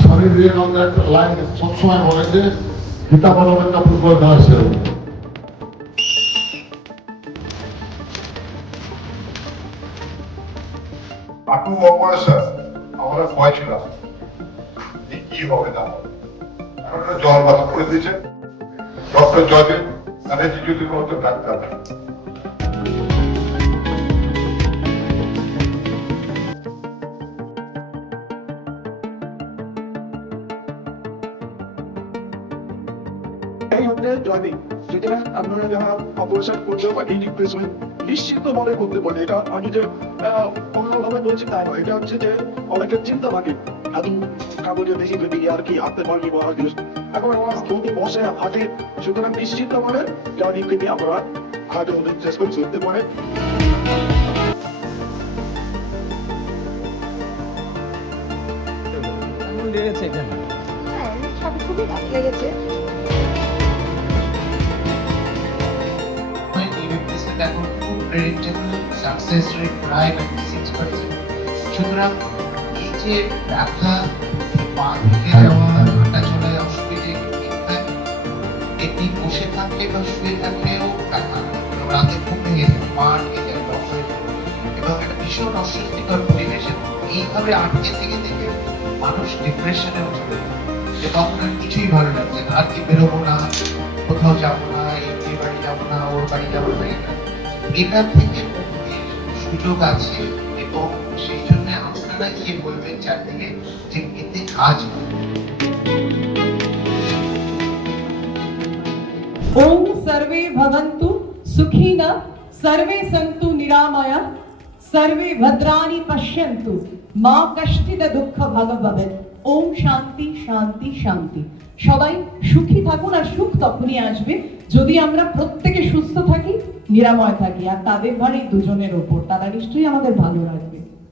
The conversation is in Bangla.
স্বামী বিবেকানন্দের একটা লাইন সবসময় বলেন যে গীতা কলমের কাপড় করে দেওয়া সেরকম। আপু অপারেশন আমরা ভয় ছিলাম যে কি হবে না হবে। এখন একটা জল বাস করে দিয়েছে ডক্টর জয়দেব ব্যানার্জি যদি কোনো ডাক্তার এই হচ্ছে জয়দীপ, সুতরাং আপনারা যারা অপারেশন করতে বা এই রিপ্লেসমেন্ট নিশ্চিত মনে করতে পারে এটা আমি যে অন্যভাবে বলছি তাই নয়, এটা হচ্ছে যে অনেকের চিন্তা থাকে এত কাগজে বেশি ভেবে আর কি হাঁটতে পারবি বা এখন আমার বলতে বসে হাঁটে, সুতরাং নিশ্চিত মানে জয়দীপকে নিয়ে আপনারা হাঁটে ওদের ট্রিটমেন্ট করতে পারে। হ্যাঁ, সবই খুবই ভালো লেগেছে। এখন খুব প্রেডিক্টেবল, সাকসেস রেট প্রায় 96%। সুতরাং এই যে ব্যথা, পা ভেঙে যাওয়া, হাঁটা চলায় অসুবিধে, এমনি বসে থাকলে বা শুয়ে থাকলেও ব্যথা, রাতে ঘুম ভেঙে যায়, পা আটকে যায়, এবং একটা ভীষণ অস্বস্তিকর পরিবেশ। এইভাবে আটকে থেকে থেকে মানুষ ডিপ্রেশনেও চলে যায় এবং আপনার কিছুই ভালো লাগছে না, আর কি বেরোবো না, কোথাও যাবো না, এই বাড়ি যাবো না, ওর বাড়ি যাবো না। এটা থেকে মুক্তির সুযোগ আছে এবং সেই জন্য আপনারা গিয়ে বলবেন চারদিকে যে এতে কাজ হয়। ओम सर्वे भवन्तु सुखिनः, सर्वे सन्तु निरामया, सर्वे भद्राणि पश्यन्तु, मा कश्चित् दुःख भाग भवेत्। ओम শান্তি শান্তি শান্তি। সবাই সুখী থাকুন, আর সুখ তখনই আসবে যদি আমরা প্রত্যেকে সুস্থ থাকি, নিরাময় থাকি, আর তাদের ভার এই দুজনের ওপর, তারা নিশ্চয়ই আমাদের ভালো রাখবে।